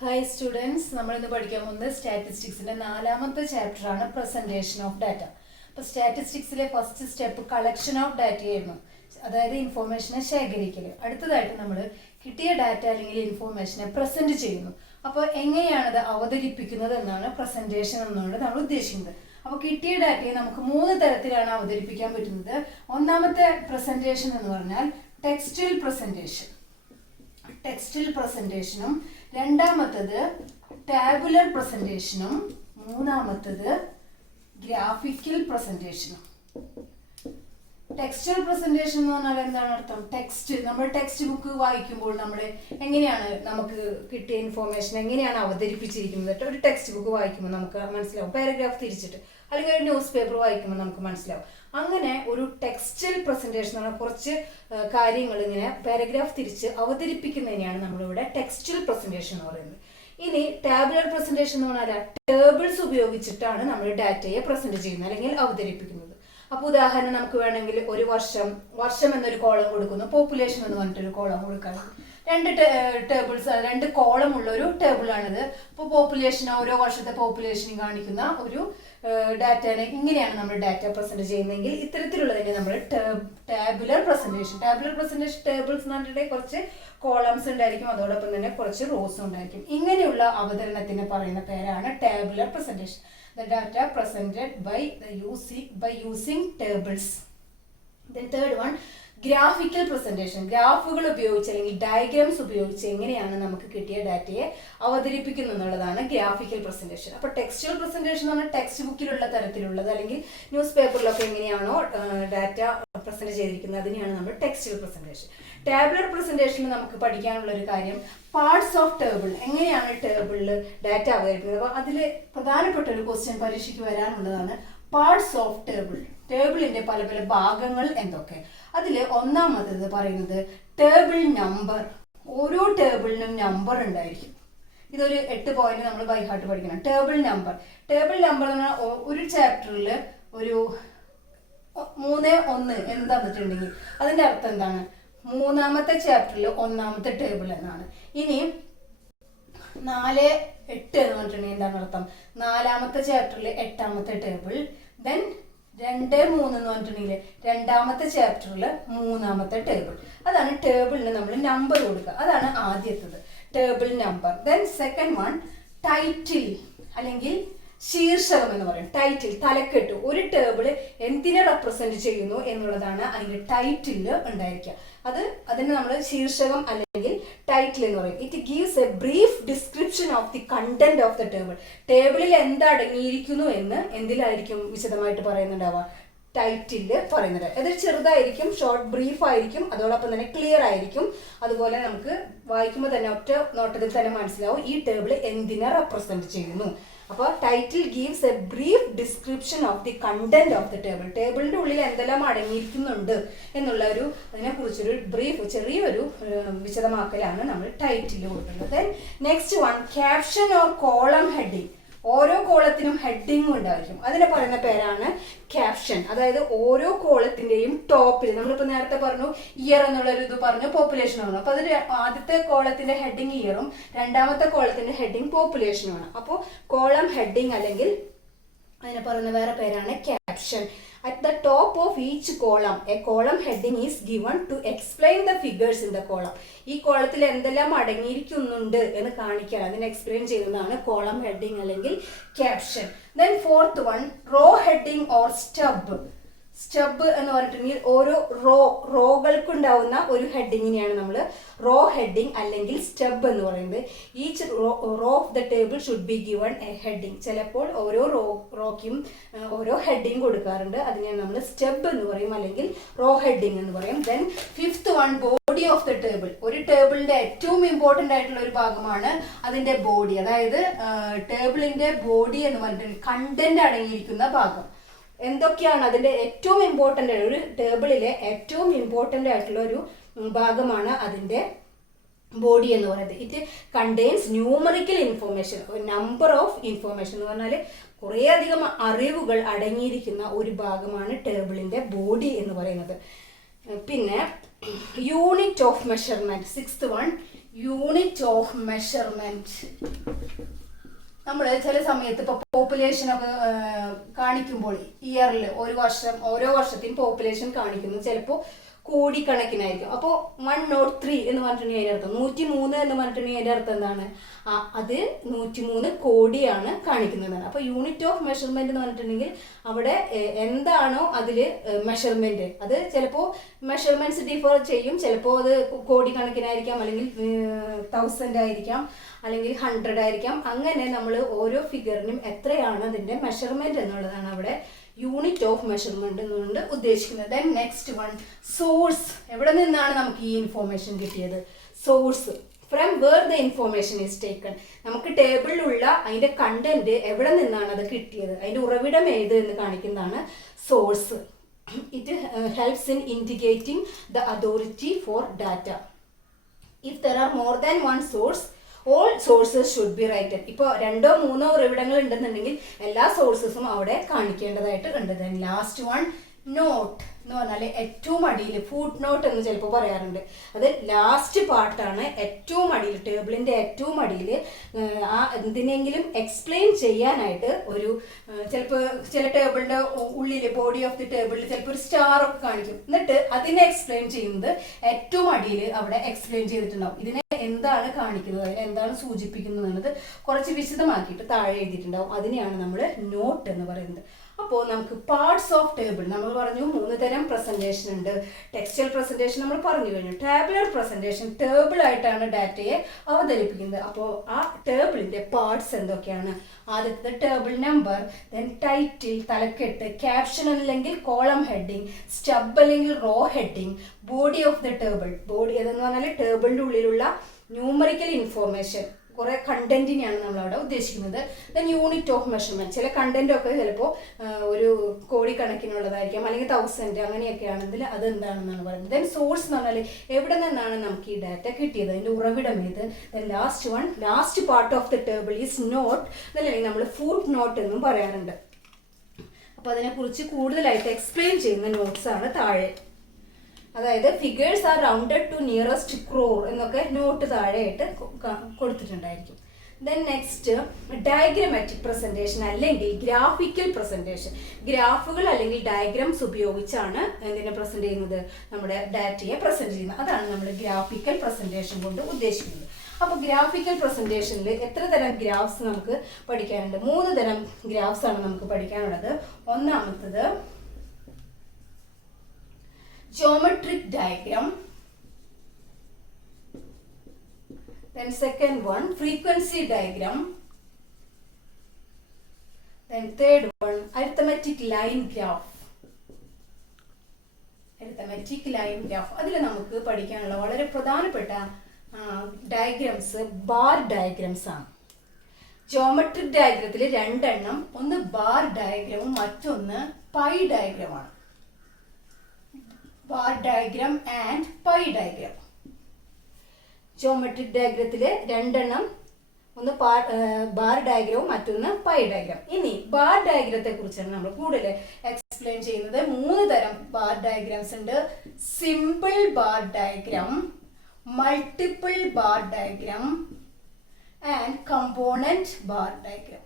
Hi students, നമ്മളിന്ന് പഠിക്കാൻ പോകുന്നത് സ്റ്റാറ്റിസ്റ്റിക്സിന്റെ 4ാമത്തെ ചാപ്റ്ററാണ് പ്രസന്റേഷൻ ഓഫ് ഡാറ്റ. അപ്പോൾ സ്റ്റാറ്റിസ്റ്റിക്സിലെ first step collection of data ആയിരുന്നു, അതായത് ഇൻഫോർമേഷനെ ശേഖരിക്കൽ. അടുത്തതായിട്ട് നമ്മൾ കിട്ടിയ ഡാറ്റ അല്ലെങ്കിൽ ഇൻഫോർമേഷനെ പ്രസന്റ് ചെയ്യുന്നു. അപ്പോൾ എങ്ങനെയാണത് അവതരിപ്പിക്കുന്നത് എന്നാണ് പ്രസന്റേഷൻ എന്നുകൊണ്ട് നമ്മൾ ഉദ്ദേശിക്കുന്നത്. അപ്പോൾ കിട്ടിയ ഡാറ്റയെ നമുക്ക് 3 തരത്തിലാണ് അവതരിപ്പിക്കാൻ പറ്റുന്നത്. ഒന്നാമത്തെ പ്രസന്റേഷൻ എന്ന് പറഞ്ഞാൽ ടെക്സ്റ്റൽ പ്രസന്റേഷനും, രണ്ടാമത്തത് ടാബുലർ പ്രസന്റേഷനും, മൂന്നാമത്തത് ഗ്രാഫിക്കൽ പ്രസന്റേഷനും. ടെക്സ്റ്റൽ പ്രസന്റേഷൻ എന്ന് പറഞ്ഞാൽ എന്താണ് അർത്ഥം? നമ്മൾ ടെക്സ്റ്റ് ബുക്ക് വായിക്കുമ്പോൾ നമ്മൾ എങ്ങനെയാണ് നമുക്ക് കിട്ടിയ ഇൻഫോർമേഷൻ എങ്ങനെയാണ് അവതരിപ്പിച്ചിരിക്കുന്നത്? ഒരു ടെക്സ്റ്റ് ബുക്ക് വായിക്കുമ്പോൾ നമുക്ക് മനസ്സിലാവും, പാരഗ്രാഫ് തിരിച്ചിട്ട്, അല്ലെങ്കിൽ ഒരു ന്യൂസ് പേപ്പർ വായിക്കുമ്പോൾ നമുക്ക് മനസ്സിലാവും. അങ്ങനെ ഒരു ടെക്സ്റ്റൽ പ്രസന്റേഷൻ എന്ന് പറഞ്ഞാൽ കുറച്ച് കാര്യങ്ങൾ ഇങ്ങനെ പാരഗ്രാഫ് തിരിച്ച് അവതരിപ്പിക്കുന്നതിനെയാണ് നമ്മളിവിടെ ടെക്സ്റ്റൽ പ്രസന്റേഷൻ എന്ന് പറയുന്നത്. ഇനി ടാബുലർ പ്രസന്റേഷൻ എന്ന് പറഞ്ഞാൽ ടേബിൾസ് ഉപയോഗിച്ചിട്ടാണ് നമ്മൾ ഡാറ്റയെ പ്രസന്റ് ചെയ്യുന്നത് അല്ലെങ്കിൽ അവതരിപ്പിക്കുന്നത്. അപ്പൊ ഉദാഹരണം നമുക്ക് വേണമെങ്കിൽ ഒരു വർഷം എന്നൊരു കോളം കൊടുക്കുന്നു, പോപ്പുലേഷൻ എന്ന് പറഞ്ഞിട്ടൊരു കോളം കൊടുക്കണം. രണ്ട് കോളം ഉള്ള ഒരു ടേബിൾ ആണിത്. അപ്പോൾ പോപ്പുലേഷൻ, ഓരോ വർഷത്തെ പോപ്പുലേഷൻ കാണിക്കുന്ന ഒരു ഡാറ്റനെ ഇങ്ങനെയാണ് നമ്മൾ ഡാറ്റ പ്രസന്റ് ചെയ്യുന്നതെങ്കിൽ ഇത്തരത്തിലുള്ളതിനെ നമ്മൾ ടാബുലർ പ്രസന്റേഷൻ ടേബിൾസ് എന്ന് പറഞ്ഞിട്ട് കുറച്ച് കോളംസ് ഉണ്ടായിരിക്കും, അതോടൊപ്പം തന്നെ കുറച്ച് റോസും ഉണ്ടായിരിക്കും. ഇങ്ങനെയുള്ള അവതരണത്തിന് പറയുന്ന പേരാണ് tabular presentation. The data presented by using tables. Then third one, graphical presentation. ഗ്രാഫുകൾ ഉപയോഗിച്ച് അല്ലെങ്കിൽ ഡയഗ്രാംസ് ഉപയോഗിച്ച് എങ്ങനെയാണ് നമുക്ക് കിട്ടിയ ഡാറ്റയെ അവതരിപ്പിക്കുന്നത് എന്നുള്ളതാണ് ഗ്രാഫിക്കൽ പ്രസന്റേഷൻ. അപ്പോൾ ടെക്സ്റ്റൽ പ്രസന്റേഷൻ എന്ന് പറഞ്ഞാൽ ടെക്സ്റ്റ് ബുക്കിലുള്ള തരത്തിലുള്ളത്, അല്ലെങ്കിൽ ന്യൂസ് പേപ്പറിലൊക്കെ എങ്ങനെയാണോ ഡാറ്റ പ്രസന്റ് ചെയ്തിരിക്കുന്നത് അതിനെയാണ് നമ്മൾ ടെക്സ്റ്റൽ പ്രസന്റേഷൻ. ടാബുലർ പ്രസന്റേഷനിൽ നമുക്ക് പഠിക്കാനുള്ള ഒരു കാര്യം പാർട്സ് ഓഫ് ടേബിൾ, എങ്ങനെയാണ് ടേബിളിൽ ഡാറ്റ അവതരിപ്പിക്കുന്നത്. അപ്പോൾ അതിൽ പ്രധാനപ്പെട്ട ഒരു ക്വസ്റ്റ്യൻ പരീക്ഷയ്ക്ക് വരാനുള്ളതാണ് പാർട്സ് ഓഫ് ടേബിളിന്റെ പല പല ഭാഗങ്ങൾ എന്തൊക്കെ. അതിൽ ഒന്നാമത് പറയുന്നത് ടേബിൾ നമ്പർ. ഓരോ ടേബിളിനും നമ്പർ ഉണ്ടായിരിക്കും. ഇതൊരു 8 പോയിന്റ് നമ്മൾ ബൈ ഹാർട്ട് പഠിക്കണം. ടേബിൾ നമ്പർ എന്ന് പറഞ്ഞാൽ ഒരു ചാപ്റ്ററിൽ ഒരു 3-1 എന്ന് തന്നിട്ടുണ്ടെങ്കിൽ അതിന്റെ അർത്ഥം എന്താണ്? 3ാമത്തെ ചാപ്റ്ററിൽ 1ാമത്തെ ടേബിൾ എന്നാണ്. ഇനി 4-8 എന്ന് പറഞ്ഞിട്ടുണ്ടെങ്കിൽ എന്താണ് അർത്ഥം? 4ാമത്തെ ചാപ്റ്ററിൽ 8ാമത്തെ ടേബിൾ. ദെൻ 2-3 എന്ന് പറഞ്ഞിട്ടുണ്ടെങ്കിൽ 2ാമത്തെ ചാപ്റ്ററിൽ 3ാമത്തെ ടേബിൾ. അതാണ് ടേബിളിന് നമ്മൾ നമ്പർ കൊടുക്കുക. അതാണ് ആദ്യത്തേത്, table number. Then second one title അല്ലെങ്കിൽ ശീർഷകം എന്ന് പറയും. ടൈറ്റിൽ, തലക്കെട്ട്. ഒരു ടേബിള് എന്തിനെ റെപ്രസെന്റ് ചെയ്യുന്നു എന്നുള്ളതാണ് അതിന്റെ ടൈറ്റിൽ ഉണ്ടായിരിക്കുക. അതിന് നമ്മൾ ശീർഷകം അല്ലെങ്കിൽ ടൈറ്റിൽ എന്ന് പറയും. It gives a brief description of the content of the table. ടേബിളിൽ എന്തടങ്ങിയിരിക്കുന്നു എന്ന് എന്തിലായിരിക്കും വിശദമായിട്ട് പറയുന്നുണ്ടാവുക? ടൈറ്റിൽ പറയുന്നത്. അത് ചെറുതായിരിക്കും, ഷോർട്ട് ബ്രീഫ് ആയിരിക്കും, അതോടൊപ്പം തന്നെ ക്ലിയർ ആയിരിക്കും. അതുപോലെ നമുക്ക് വായിക്കുമ്പോൾ തന്നെ ഒറ്റ നോട്ടത്തിൽ തന്നെ മനസ്സിലാവും ഈ ടേബിൾ എന്തിനെ റെപ്രസെന്റ് ചെയ്യുന്നു. അപ്പോൾ title gives a brief description of the content of the table. ടേബിളിന്റെ ഉള്ളിൽ എന്തെല്ലാം അടങ്ങിയിരിക്കുന്നുണ്ട് എന്നുള്ള അതിനെക്കുറിച്ചൊരു ബ്രീഫ്, ചെറിയൊരു വിശദമാക്കലാണ് നമ്മൾ ടൈറ്റിൽ കൊടുക്കുന്നത്. Next one caption or column heading. ഓരോ കോളത്തിനും ഹെഡിങ് ഉണ്ടായിരിക്കും. അതിനെ പറയുന്ന പേരാണ് ക്യാപ്ഷൻ. അതായത് ഓരോ കോളത്തിന്റെയും ടോപ്പിൽ, നമ്മളിപ്പോ നേരത്തെ പറഞ്ഞു ഇയർ എന്നുള്ളൊരു ഇത് പറഞ്ഞു, പോപ്പുലേഷൻ ആണ്. അപ്പൊ അതിൽ ആദ്യത്തെ കോളത്തിന്റെ ഹെഡിങ് ഇയറും 2ാമത്തെ കോളത്തിന്റെ ഹെഡിങ് പോപ്പുലേഷനുമാണ്. അപ്പോൾ കോളം ഹെഡിങ് അല്ലെങ്കിൽ അതിനെ പറയുന്ന വേറെ പേരാണ് caption. At the top of each column, a column heading is given to explain the figures in the column. ഈ കോളത്തിൽ എന്തെല്ലാം അടങ്ങിയിരിക്കുന്നുണ്ട് എന്ന് കാണിക്കാൻ, അതിനെ എക്സ്പ്ലെയിൻ ചെയ്യുന്നതാണ് കോളം ഹെഡിങ് അല്ലെങ്കിൽ caption. Then fourth one, row heading or stub. Stub എന്ന് പറഞ്ഞിട്ടുണ്ടെങ്കിൽ ഓരോ റോകൾക്കുണ്ടാവുന്ന ഒരു ഹെഡിങ്ങിനെയാണ് നമ്മൾ റോ ഹെഡിങ് അല്ലെങ്കിൽ സ്റ്റബ് എന്ന് പറയുന്നത്. Each row of the table should be given A heading. ചിലപ്പോൾ ഓരോ റോക്കും ഓരോ ഹെഡിങ് കൊടുക്കാറുണ്ട്. അതിനെയാണ് നമ്മൾ സ്റ്റബ് എന്ന് പറയും അല്ലെങ്കിൽ റോ ഹെഡിങ് എന്ന് പറയും. Then fifth one, body of the table. ഒരു ടേബിളിന്റെ ഏറ്റവും ഇമ്പോർട്ടന്റ് ആയിട്ടുള്ള ഒരു ഭാഗമാണ് അതിന്റെ ബോഡി. അതായത് ടേബിളിന്റെ ബോഡി എന്ന് പറഞ്ഞിട്ടുണ്ടെങ്കിൽ കണ്ടന്റ് അടങ്ങിയിരിക്കുന്ന ഭാഗം. എന്തൊക്കെയാണ് അതിന്റെ ഏറ്റവും ഇമ്പോർട്ടൻ്റ്, ഒരു ടേബിളിലെ ഏറ്റവും ഇമ്പോർട്ടൻ്റ് ആയിട്ടുള്ള ഒരു ഭാഗമാണ് അതിന്റെ ബോഡി എന്ന് പറയുന്നത്. It contains numerical information, number of information എന്ന് പറഞ്ഞാൽ കുറേ അധികം അറിവുകൾ അടങ്ങിയിരിക്കുന്ന ഒരു ഭാഗമാണ് ടേബിളിന്റെ ബോഡി എന്ന് പറയുന്നത്. പിന്നെ unit of measurement, sixth one, unit of measurement. നമ്മൾ ചില സമയത്ത് ഇപ്പോൾ പോപ്പുലേഷനൊക്കെ കാണിക്കുമ്പോൾ ഇയറിൽ ഓരോ വർഷത്തെയും പോപ്പുലേഷൻ കാണിക്കുന്നു. ചിലപ്പോൾ കോടിക്കണക്കിനായിരിക്കും. അപ്പോൾ 103 എന്ന് പറഞ്ഞിട്ടുണ്ടെങ്കിൽ അതിൻ്റെ അർത്ഥം 103 എന്ന് പറഞ്ഞിട്ടുണ്ടെങ്കിൽ അതിൻ്റെ അർത്ഥം എന്താണ്? അത് 103 കോടിയാണ് കാണിക്കുന്നതാണ്. അപ്പോൾ യൂണിറ്റ് ഓഫ് മെഷർമെന്റ് എന്ന് പറഞ്ഞിട്ടുണ്ടെങ്കിൽ അവിടെ എന്താണോ അതിൽ മെഷർമെന്റ്, അത് ചിലപ്പോൾ മെഷർമെന്റ്സ് ഡിഫർ ചെയ്യും. ചിലപ്പോൾ അത് കോടിക്കണക്കിനായിരിക്കാം, അല്ലെങ്കിൽ 1000 ആയിരിക്കാം, അല്ലെങ്കിൽ 100 ആയിരിക്കാം. അങ്ങനെ നമ്മൾ ഓരോ ഫിഗറിനും എത്രയാണ് അതിൻ്റെ മെഷർമെന്റ് എന്നുള്ളതാണ് അവിടെ യൂണിറ്റ് ഓഫ് മെഷർമെന്റ് എന്നുകൊണ്ട് ഉദ്ദേശിക്കുന്നത്. Then next one, source. എവിടെ നിന്നാണ് നമുക്ക് ഈ ഇൻഫോർമേഷൻ കിട്ടിയത്? Source. From where the information is taken. നമുക്ക് ടേബിളിലുള്ള അതിൻ്റെ കണ്ടന്റ് എവിടെ നിന്നാണ് അത് കിട്ടിയത്, അതിൻ്റെ ഉറവിടം ഏത് എന്ന് കാണിക്കുന്നതാണ് source. It helps in indicating the authority for data. If there are more than one source, all sources should be righted. ഇപ്പോൾ 2 or 3 ഉറവിടങ്ങൾ ഉണ്ടെന്നുണ്ടെങ്കിൽ എല്ലാ സോഴ്സസും അവിടെ കാണിക്കേണ്ടതായിട്ട് ഉണ്ട്. ദെൻ ലാസ്റ്റ് വൺ, നോട്ട് എന്ന് പറഞ്ഞാൽ ഏറ്റവും അടിയിൽ, ഫുട് നോട്ട് എന്ന് ചിലപ്പോൾ പറയാറുണ്ട്. അത് ലാസ്റ്റ് പാർട്ടാണ്. ഏറ്റവും അടിയിൽ, ടേബിളിൻ്റെ ഏറ്റവും അടിയിൽ ആ എന്തിനെങ്കിലും എക്സ്പ്ലെയിൻ ചെയ്യാനായിട്ട് ഒരു ചിലപ്പോൾ ചില ടേബിളിൻ്റെ ഉള്ളിൽ, ബോഡി ഓഫ് ദി ടേബിളിൽ ചിലപ്പോൾ ഒരു സ്റ്റാർ ഒക്കെ കാണിക്കും. എന്നിട്ട് അതിനെ എക്സ്പ്ലെയിൻ ചെയ്യുന്നത് ഏറ്റവും അടിയിൽ അവിടെ എക്സ്പ്ലെയിൻ ചെയ്തിട്ടുണ്ടാവും. ഇതിനെ എന്താണ് കാണിക്കുന്നത്, അതിൽ എന്താണ് സൂചിപ്പിക്കുന്നത് എന്നത് കുറച്ച് വിശദമാക്കിയിട്ട് താഴെ എഴുതിയിട്ടുണ്ടാവും. അതിനെയാണ് നമ്മൾ നോട്ട് എന്ന് പറയുന്നത്. അപ്പോൾ നമുക്ക് പാർട്സ് ഓഫ് ടേബിൾ നമ്മൾ പറഞ്ഞു 3 തരം പ്രസന്റേഷൻ ഉണ്ട്. ടെക്സ്റ്റൽ പ്രസന്റേഷൻ നമ്മൾ പറഞ്ഞു കഴിഞ്ഞു. ടാബുലർ പ്രസന്റേഷൻ, ടേബിൾ ആയിട്ടാണ് ഡാറ്റയെ അവതരിപ്പിക്കുന്നത്. അപ്പോൾ ആ ടേബിളിന്റെ പാർട്സ് എന്തൊക്കെയാണ്? ആദ്യത്തെ ടേബിൾ നമ്പർ, ദെൻ ടൈറ്റിൽ തലക്കെട്ട്, ക്യാപ്ഷൻ അല്ലെങ്കിൽ കോളം ഹെഡിങ്, സ്റ്റബ് അല്ലെങ്കിൽ row heading, body of the table. Body അതെന്ന് പറഞ്ഞാൽ ടേബിളിൻ്റെ ഉള്ളിലുള്ള ന്യൂമറിക്കൽ ഇൻഫോർമേഷൻ, കുറെ കണ്ടന്റിനെയാണ് നമ്മൾ അവിടെ ഉദ്ദേശിക്കുന്നത്. Then unit of measurement. ചില കണ്ടന്റ് ഒക്കെ ചിലപ്പോൾ ഒരു കോടിക്കണക്കിനുള്ളതായിരിക്കാം, അല്ലെങ്കിൽ 1000 അങ്ങനെയൊക്കെ ആണെങ്കിൽ അത് എന്താണെന്നാണ് പറയുന്നത്. ദെൻ സോഴ്സ് എന്ന് പറഞ്ഞാൽ എവിടെ നിന്നാണ് നമുക്ക് ഈ ഡാറ്റ കിട്ടിയത്, അതിന്റെ ഉറവിടം ഏത്. Then last one, last part of the table is note, അല്ലെങ്കിൽ നമ്മൾ ഫുട് നോട്ട് എന്നും പറയാറുണ്ട്. അപ്പോൾ അതിനെക്കുറിച്ച് കൂടുതലായിട്ട് എക്സ്പ്ലെയിൻ ചെയ്യുന്ന നോട്ട്സ് ആണ് താഴെ. അതായത് figures are rounded to nearest crore എന്നൊക്കെ നോട്ട് താഴെയായിട്ട് കൊടുത്തിട്ടുണ്ടായിരിക്കും. ദെൻ നെക്സ്റ്റ്, ഡയഗ്രമാറ്റിക് പ്രസന്റേഷൻ അല്ലെങ്കിൽ ഗ്രാഫിക്കൽ പ്രസന്റേഷൻ. ഗ്രാഫുകൾ അല്ലെങ്കിൽ ഡയഗ്രാംസ് ഉപയോഗിച്ചാണ് എന്തിനെ പ്രസന്റ് ചെയ്യുന്നത്, നമ്മുടെ ഡാറ്റയെ പ്രസന്റ് ചെയ്യുന്നത്. അതാണ് നമ്മൾ ഗ്രാഫിക്കൽ പ്രസന്റേഷൻ കൊണ്ട് ഉദ്ദേശിക്കുന്നത്. അപ്പോൾ ഗ്രാഫിക്കൽ പ്രസന്റേഷനിൽ എത്ര തരം ഗ്രാഫ്സ് നമുക്ക് പഠിക്കാനുണ്ട്? 3 തരം ഗ്രാഫ്സ് ആണ് നമുക്ക് പഠിക്കാനുള്ളത്. ഒന്നാമത്തത് geometric diagram, then second one frequency diagram, then third one arithmetic line graph. arithmetic line graph അതിൽ നമുക്ക് പഠിക്കാനുള്ള വളരെ പ്രധാനപ്പെട്ട ഡയഗ്രാംസ് ബാർ ഡയഗ്രാംസ് ആണ്. ജോമെട്രിക് ഡയഗ്രത്തിൽ 2 എണ്ണം, ഒന്ന് ബാർ ഡയഗ്രാമും മറ്റൊന്ന് പൈ ഡയഗ്രമാണ്. Bar diagram and pie diagram. Geometric ഡയഗ്രത്തിൽ 2 എണ്ണം, ഒന്ന് ബാർ ഡയഗ്രവും മറ്റൊന്ന് പൈ ഡയഗ്രാം. ഇനി ബാർ ഡയഗ്രത്തെ കുറിച്ചാണ് നമ്മൾ കൂടുതൽ എക്സ്പ്ലെയിൻ ചെയ്യുന്നത്. 3 തരം ബാർ ഡയഗ്രാംസ് ഉണ്ട്. Simple bar diagram, multiple bar diagram and component bar diagram.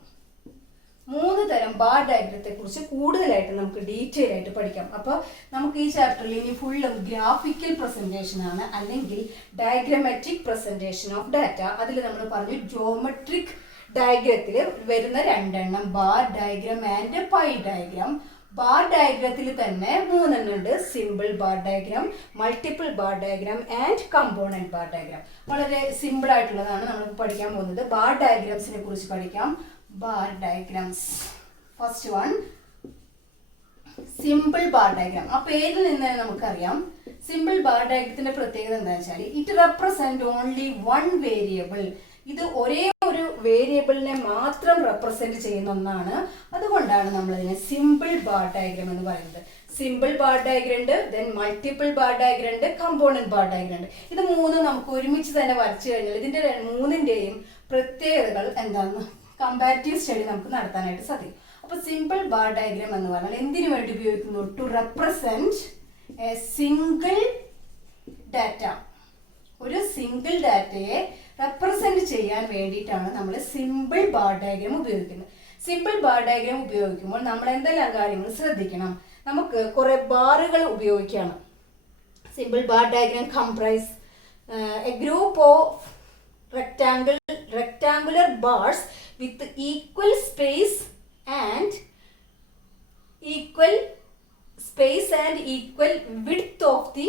3 തരം ബാർ ഡയഗ്രത്തെ കുറിച്ച് കൂടുതലായിട്ട് നമുക്ക് ഡീറ്റെയിൽ ആയിട്ട് പഠിക്കാം. അപ്പോൾ നമുക്ക് ഈ ചാപ്റ്ററിൽ ഇനി ഫുള്ളും ഗ്രാഫിക്കൽ പ്രസന്റേഷൻ ആണ്, അല്ലെങ്കിൽ ഡയഗ്രമാറ്റിക് പ്രസന്റേഷൻ ഓഫ് ഡാറ്റ. അതിൽ നമ്മൾ പറഞ്ഞു ജോമെട്രിക് ഡയഗ്രത്തിൽ വരുന്ന 2 എണ്ണം, bar diagram and pie diagram. Bar ഡയഗ്രത്തിൽ തന്നെ 3 എണ്ണം ഉണ്ട്. Simple bar diagram, multiple bar diagram and component bar diagram. വളരെ സിമ്പിൾ ആയിട്ടുള്ളതാണ് നമ്മൾ പഠിക്കാൻ പോകുന്നത്. ബാർ ഡയഗ്രാംസിനെ കുറിച്ച് പഠിക്കാം. bar diagrams. First one, simple bar diagram. ആ പേരിൽ നിന്ന് നമുക്കറിയാം സിമ്പിൾ ബാർ ഡയഗ്രത്തിന്റെ പ്രത്യേകത എന്താണെന്ന് വെച്ചാൽ it represent only one variable. ഇത് ഒരേ ഒരു വേരിയബിളിനെ മാത്രം റെപ്രസെന്റ് ചെയ്യുന്ന ഒന്നാണ്. അതുകൊണ്ടാണ് നമ്മൾ ഇതിനെ സിമ്പിൾ ബാർ ഡയഗ്രാം എന്ന് പറയുന്നത്. സിമ്പിൾ ബാർ ഡയഗ്രം ഉണ്ട്, ദെൻ മൾട്ടിപ്പിൾ ബാർ ഡയഗ്രം ഉണ്ട്, കമ്പോണന്റ് ബാർ ഡയഗ്രം ഉണ്ട്. ഇത് 3 നമുക്ക് ഒരുമിച്ച് തന്നെ വരച്ചു കഴിഞ്ഞാൽ ഇതിന്റെ 3ന്റെയും പ്രത്യേകതകൾ എന്താണെന്ന് കമ്പാരിറ്റീവ് സ്റ്റഡി നമുക്ക് നടത്താനായിട്ട് സാധിക്കും. അപ്പോൾ സിമ്പിൾ ബാർ ഡയഗ്രാം എന്ന് പറഞ്ഞാൽ എന്തിനു വേണ്ടി ഉപയോഗിക്കുന്നു? To represent a single data, ഒരു സിംഗിൾ ഡാറ്റയെ റെപ്രസെന്റ് ചെയ്യാൻ വേണ്ടിയിട്ടാണ് നമ്മൾ സിമ്പിൾ ബാർ ഡയഗ്രാം ഉപയോഗിക്കുന്നത്. സിമ്പിൾ ബാർ ഡയഗ്രാം ഉപയോഗിക്കുമ്പോൾ നമ്മൾ എന്തെല്ലാം കാര്യങ്ങൾ ശ്രദ്ധിക്കണം? നമുക്ക് കുറെ ബാറുകൾ ഉപയോഗിക്കണം. Simple bar diagram comprise a group of rectangular bars with equal space and equal width of the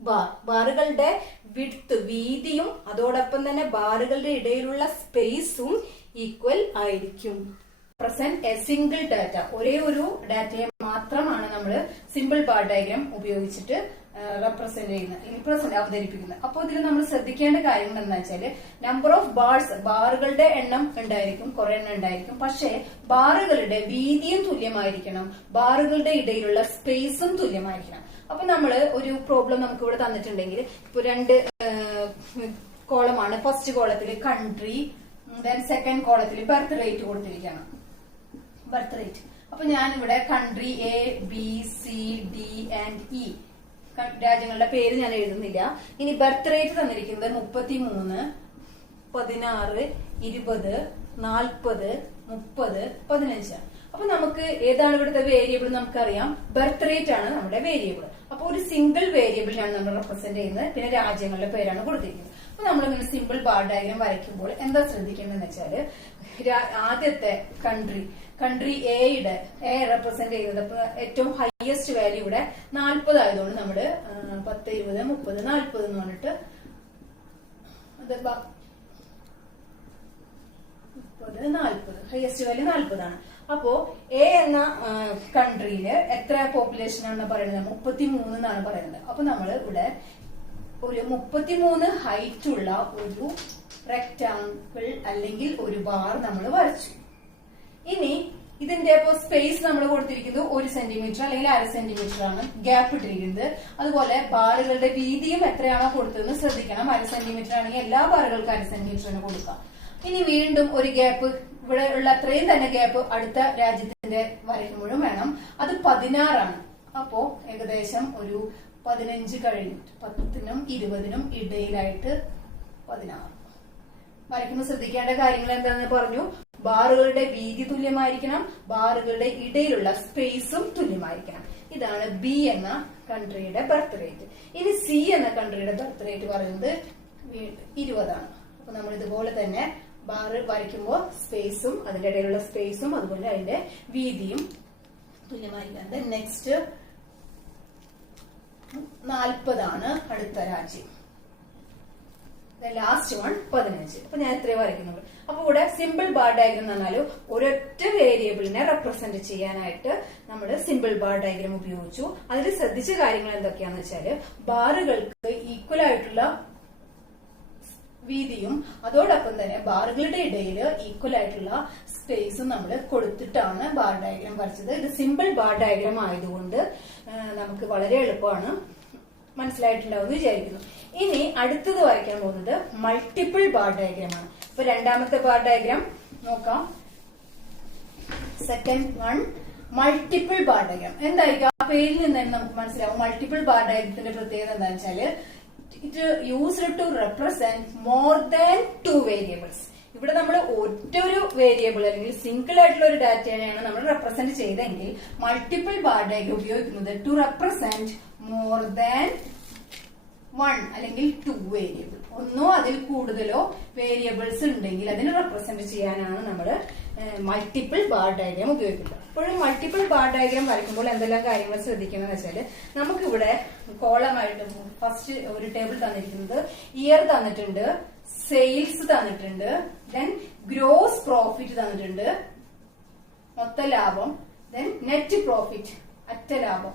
bar. ബാറുകളുടെ വിഡ്ത്ത്, വീതിയും അതോടൊപ്പം തന്നെ ബാറുകളുടെ ഇടയിലുള്ള സ്പേസും ഈക്വൽ ആയിരിക്കും. പ്രസന്റ് എ സിംഗിൾ ഡാറ്റ, ഒരേ ഒരു ഡാറ്റയെ മാത്രമാണ് നമ്മൾ സിമ്പിൾ ബാർ ഡയഗ്രാം ഉപയോഗിച്ചിട്ട് റെപ്രസെന്റ് ചെയ്യുന്നത്, അവതരിപ്പിക്കുന്നത്. അപ്പോൾ ഇതിൽ നമ്മൾ ശ്രദ്ധിക്കേണ്ട കാര്യങ്ങൾ എന്താ വെച്ചാൽ, നമ്പർ ഓഫ് ബാർസ്, ബാറുകളുടെ എണ്ണം ഉണ്ടായിരിക്കും, കുറെ എണ്ണം ഉണ്ടായിരിക്കും. പക്ഷേ ബാറുകളുടെ വീതിയും തുല്യമായിരിക്കണം, ബാറുകളുടെ ഇടയിലുള്ള സ്പേസും തുല്യമായിരിക്കണം. അപ്പൊ നമ്മൾ ഒരു പ്രോബ്ലം നമുക്ക് ഇവിടെ തന്നിട്ടുണ്ടെങ്കിൽ, ഇപ്പൊ 2 കോളമാണ്. ഫസ്റ്റ് കോളത്തിൽ കൺട്രി, ദെൻ സെക്കൻഡ് കോളത്തിൽ ബർത്ത് റേറ്റ് കൊടുത്തിരിക്കുകയാണ്. Birth rate. അപ്പൊ ഞാനിവിടെ country A, B, C, D and E രാജ്യങ്ങളുടെ പേര് ഞാൻ എഴുതുന്നില്ല. ഇനി ബർത്ത് റേറ്റ് തന്നിരിക്കുന്നത് 33, 16, 20, 40, 30, 15. അപ്പൊ നമുക്ക് ഏതാണ് ഇവിടുത്തെ വേരിയബിൾ? നമുക്കറിയാം, ബർത്ത് റേറ്റ് ആണ് നമ്മുടെ വേരിയബിൾ. അപ്പൊ ഒരു സിംഗിൾ വേരിയബിളിനാണ് നമ്മൾ റെപ്രസെന്റ് ചെയ്യുന്നത്. പിന്നെ രാജ്യങ്ങളുടെ പേരാണ് കൊടുത്തിരിക്കുന്നത്. അപ്പൊ നമ്മളിങ്ങനെ സിമ്പിൾ ബാർ ഡയഗ്രാം വരയ്ക്കുമ്പോൾ എന്താ ശ്രദ്ധിക്കേണ്ടതെന്ന് വെച്ചാല്, ആദ്യത്തെ കൺട്രി എയുടെ റെപ്രസെന്റ് ചെയ്യുന്നത്, അപ്പൊ ഏറ്റവും ഹയസ്റ്റ് വാല്യൂ ഇവിടെ 40 ആയതുകൊണ്ട് നമ്മള് 10, 20, 30, 40 എന്ന് പറഞ്ഞിട്ട് 40 ഹയസ്റ്റ് വാല്യൂ 40 ആണ്. അപ്പോ എ എന്ന കൺട്രിയില് എത്ര പോപ്പുലേഷൻ ആണെന്ന് പറയുന്നത്? 33 എന്നാണ് പറയുന്നത്. അപ്പൊ നമ്മൾ ഇവിടെ ഒരു 33 ഹൈറ്റ് ഉള്ള ഒരു റെക്ടാങ്കിൾ അല്ലെങ്കിൽ ഒരു ബാർ നമ്മൾ വരച്ചു. ഇനി ഇതിന്റെ ഇപ്പോ സ്പേസ് നമ്മൾ കൊടുത്തിരിക്കുന്നത് 1 സെന്റിമീറ്റർ അല്ലെങ്കിൽ 1/2 സെന്റിമീറ്റർ ആണ് ഗ്യാപ്പ് ഇട്ടിരിക്കുന്നത്. അതുപോലെ ബാറുകളുടെ വീതിയും എത്രയാണോ കൊടുത്തതെന്ന് ശ്രദ്ധിക്കണം. 1/2 സെന്റിമീറ്റർ ആണെങ്കിൽ എല്ലാ ബാറുകൾക്കും 1/2 സെന്റിമീറ്ററിന് കൊടുക്കാം. ഇനി വീണ്ടും ഒരു ഗ്യാപ്പ്, ഇവിടെ ഉള്ള അത്രയും തന്നെ ഗ്യാപ്പ് അടുത്ത രാജ്യത്തിന്റെ വരയ്ക്കുമ്പോഴും വേണം. അത് 16 ആണ്. അപ്പോ ഏകദേശം ഒരു 15 കഴിഞ്ഞിട്ട് 10നും 20നും ഇടയിലായിട്ട് 16 വരയ്ക്കുമ്പോൾ ശ്രദ്ധിക്കേണ്ട കാര്യങ്ങൾ എന്താണെന്ന് പറഞ്ഞു. ബാറുകളുടെ വീതി തുല്യമായിരിക്കണം, ബാറുകളുടെ ഇടയിലുള്ള സ്പേസും തുല്യമായിരിക്കണം. ഇതാണ് ബി എന്ന കൺട്രിയുടെ ബർത്ത് റേറ്റ്. ഇനി സി എന്ന കൺട്രിയുടെ ബർത്ത് റേറ്റ് പറയുന്നത് 20 ആണ്. അപ്പൊ നമ്മൾ ഇതുപോലെ തന്നെ ബാർ വരയ്ക്കുമ്പോൾ സ്പേസും അതിന്റെ ഇടയിലുള്ള സ്പേസും അതുപോലെ അതിന്റെ വീതിയും തുല്യമായിരിക്കണം. നെക്സ്റ്റ് 40 ആണ് അടുത്ത രാജ്യം. Last one 15. അപ്പൊ ഞാൻ ഇത്രയും വരയ്ക്കുന്നുള്ളൂ. അപ്പൊ ഇവിടെ സിമ്പിൾ ബാർ ഡയഗ്രം എന്ന് പറഞ്ഞാൽ ഒരൊറ്റ വേരിയബിളിനെ റെപ്രസെന്റ് ചെയ്യാനായിട്ട് നമ്മൾ സിമ്പിൾ ബാർ ഡയഗ്രം ഉപയോഗിച്ചു. അതിൽ ശ്രദ്ധിച്ച കാര്യങ്ങൾ എന്തൊക്കെയാന്ന് വെച്ചാല്, ബാറുകൾക്ക് ഈക്വൽ ആയിട്ടുള്ള വീതിയും അതോടൊപ്പം തന്നെ ബാറുകളുടെ ഇടയിൽ ഈക്വൽ ആയിട്ടുള്ള സ്പേസും നമ്മൾ കൊടുത്തിട്ടാണ് ബാർ ഡയഗ്രം വരച്ചത്. ഇത് സിമ്പിൾ ബാർ ഡയഗ്രം ആയതുകൊണ്ട് നമുക്ക് വളരെ എളുപ്പമാണ്, മനസ്സിലായിട്ടുണ്ടാവും വിചാരിക്കുന്നു. ഇനി അടുത്തത് വരയ്ക്കാൻ പോകുന്നത് മൾട്ടിപ്പിൾ ബാർ ഡയഗ്രാം ആണ്. ഇപ്പൊ രണ്ടാമത്തെ ബാർ ഡയഗ്രാം നോക്കാം. Second one multiple bar diagram. എന്തായിരിക്കും ആ പേരിൽ നിന്ന് തന്നെ നമുക്ക് മനസ്സിലാവും. മൾട്ടിപ്പിൾ ബാർ ഡയഗ്രത്തിന്റെ പ്രത്യേകത എന്താണെന്ന് വെച്ചാല്, it used to represent more than 2 variables. ഇവിടെ നമ്മൾ ഒറ്റൊരു വേരിയബിൾ അല്ലെങ്കിൽ സിംഗിൾ ആയിട്ടുള്ള ഒരു ഡാറ്റയാണ് നമ്മൾ റെപ്രസെന്റ് ചെയ്തെങ്കിൽ, മൾട്ടിപ്പിൾ ബാർ ഡയഗ്രം ഉപയോഗിക്കുന്നത് ടു റെപ്രസെന്റ് മോർ ദാൻ 1 അല്ലെങ്കിൽ 2 വേരിയബിൾ. ഒന്നോ അതിൽ കൂടുതലോ വേരിയബിൾസ് ഉണ്ടെങ്കിൽ അതിനെ റെപ്രസെന്റ് ചെയ്യാനാണ് നമ്മൾ മൾട്ടിപ്പിൾ ബാർ ഡയഗ്രാം ഉപയോഗിക്കുന്നത്. അപ്പോഴും മൾട്ടിപ്പിൾ ബാർ ഡയഗ്രാം വരയ്ക്കുമ്പോൾ എന്തെല്ലാം കാര്യങ്ങൾ ശ്രദ്ധിക്കണമെന്ന് വെച്ചാൽ, നമുക്കിവിടെ കോളമായിട്ട് ഫസ്റ്റ് ഒരു ടേബിൾ തന്നിരിക്കുന്നത് ഇയർ തന്നിട്ടുണ്ട്, സെയിൽസ് തന്നിട്ടുണ്ട്, ദെൻ ഗ്രോസ് പ്രോഫിറ്റ് തന്നിട്ടുണ്ട്, മൊത്ത ലാഭം, ദെൻ നെറ്റ് പ്രോഫിറ്റ് അറ്റ ലാഭം,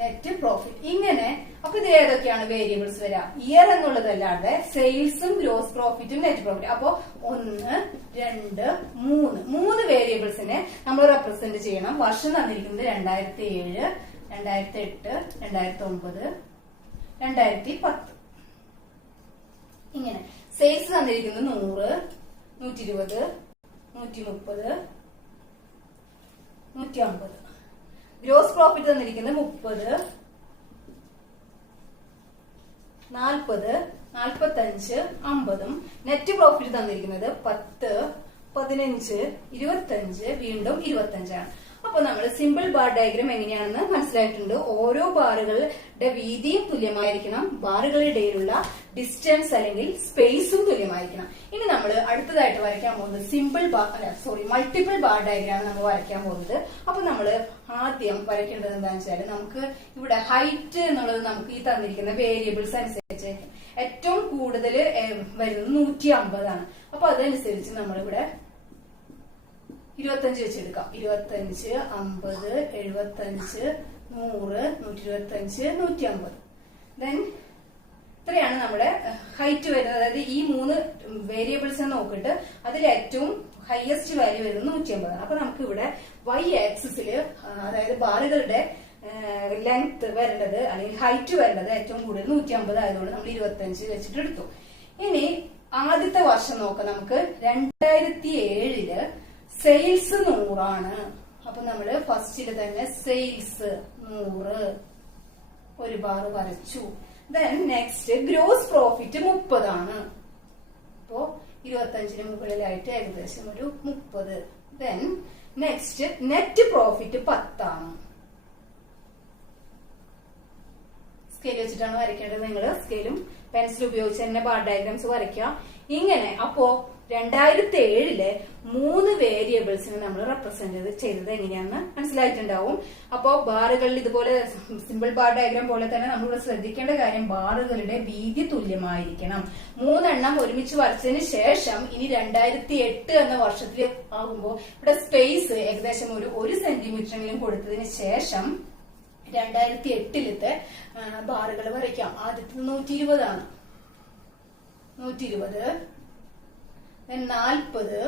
നെറ്റ് പ്രോഫിറ്റ്. ഇങ്ങനെ അപ്പൊ ഇത് ഏതൊക്കെയാണ് വേരിയബിൾസ് വരിക? ഇയർ എന്നുള്ളതല്ലാതെ സെയിൽസും ഗ്രോസ് പ്രോഫിറ്റും നെറ്റ് പ്രോഫിറ്റ്. അപ്പോ 1, 2, 3 വേരിയബിൾസിനെ നമ്മൾ റെപ്രസെന്റ് ചെയ്യണം. വർഷം തന്നിരിക്കുന്നത് 2007, 2008, 2009, 2010. ഇങ്ങനെ സെയിൽസ് തന്നിരിക്കുന്നത് 100, 120, 130, 150. ഗ്രോസ് പ്രോഫിറ്റ് തന്നിരിക്കുന്നത് 30, 40, 45, 50. നെറ്റ് പ്രോഫിറ്റ് തന്നിരിക്കുന്നത് 10, 15, 25, വീണ്ടും 25 ആണ്. അപ്പൊ നമ്മൾ സിമ്പിൾ ബാർ ഡയഗ്രാം എങ്ങനെയാണെന്ന് മനസ്സിലായിട്ടുണ്ട്. ഓരോ ബാറുകളുടെ വീതിയും തുല്യമായിരിക്കണം, ബാറുകളുടെ ഇടയിലുള്ള ഡിസ്റ്റൻസ് അല്ലെങ്കിൽ സ്പേസും തുല്യമായിരിക്കണം. ഇനി നമ്മൾ അടുത്തതായിട്ട് വരയ്ക്കാൻ പോകുന്നത് മൾട്ടിപ്പിൾ ബാർ ഡയഗ്രാം നമ്മൾ വരയ്ക്കാൻ പോകുന്നത്. അപ്പൊ നമ്മൾ ആദ്യം വരയ്ക്കേണ്ടത് എന്താണെന്ന് വെച്ചാൽ, നമുക്ക് ഇവിടെ ഹൈറ്റ് എന്നുള്ളത് നമുക്ക് ഈ തന്നിരിക്കുന്ന വേരിയബിൾസ് അനുസരിച്ച് ഏറ്റവും കൂടുതൽ വരുന്നത് 150 ആണ്. അപ്പൊ അതനുസരിച്ച് നമ്മളിവിടെ 25 വെച്ചെടുക്കാം. 25, 50, 75, 100, 125, 150. ദെൻ ഇത്രയാണ് നമ്മുടെ ഹൈറ്റ് വരുന്നത്. അതായത് ഈ 3 വേരിയബിൾസ് നോക്കിയിട്ട് അതിൽ ഏറ്റവും ഹയസ്റ്റ് വാല്യൂ വരുന്നത് 150 ആണ്. അപ്പൊ നമുക്ക് ഇവിടെ y ആക്സിസിൽ, അതായത് ബാറുകളുടെ ലെങ്ത് വരേണ്ടത് അല്ലെങ്കിൽ ഹൈറ്റ് വരേണ്ടത് ഏറ്റവും കൂടുതൽ 150 ആയതുകൊണ്ട് നമ്മൾ 25 വെച്ചിട്ട് എടുത്തു. ഇനി ആദ്യത്തെ വർഷം നോക്കാം. നമുക്ക് 2007 സെയിൽസ് 100 ആണ്. അപ്പൊ നമ്മള് ഫസ്റ്റില് തന്നെ സെയിൽസ് 100 ഒരു ബാർ വരച്ചു. ദെൻ നെക്സ്റ്റ് ഗ്രോസ് പ്രോഫിറ്റ് 30 ആണ്. അപ്പോ 25 മുകളിലായിട്ട് ഏകദേശം ഒരു 30. ദെൻ നെക്സ്റ്റ് നെറ്റ് പ്രോഫിറ്റ് 10 ആണ്. സ്കെയിൽ വെച്ചിട്ടാണ് വരയ്ക്കേണ്ടത്. നിങ്ങൾ സ്കെയിലും പെൻസിൽ ഉപയോഗിച്ച് തന്നെ ബാർ ഡയഗ്രാംസ് വരയ്ക്കാം. ഇങ്ങനെ അപ്പോ 2007 3 വേരിയബിൾസിനെ നമ്മൾ റെപ്രസെന്റ് ചെയ്തത് എങ്ങനെയാണെന്ന് മനസ്സിലായിട്ടുണ്ടാവും. അപ്പോ ബാറുകളിൽ ഇതുപോലെ സിമ്പിൾ ബാർ ഡയഗ്രാം പോലെ തന്നെ നമ്മൾ ശ്രദ്ധിക്കേണ്ട കാര്യം, ബാറുകളുടെ വീതി തുല്യമായിരിക്കണം. 3 എണ്ണം ഒരുമിച്ച് വരച്ചതിന് ശേഷം ഇനി 2008 എന്ന വർഷത്തിൽ ആകുമ്പോൾ ഇവിടെ സ്പേസ് ഏകദേശം ഒരു 1 സെന്റിമീറ്ററെങ്കിലും കൊടുത്തതിന് ശേഷം 2008 ബാറുകൾ വരയ്ക്കാം. ആദ്യത്തെ 120 ആണ്. 120, then 40,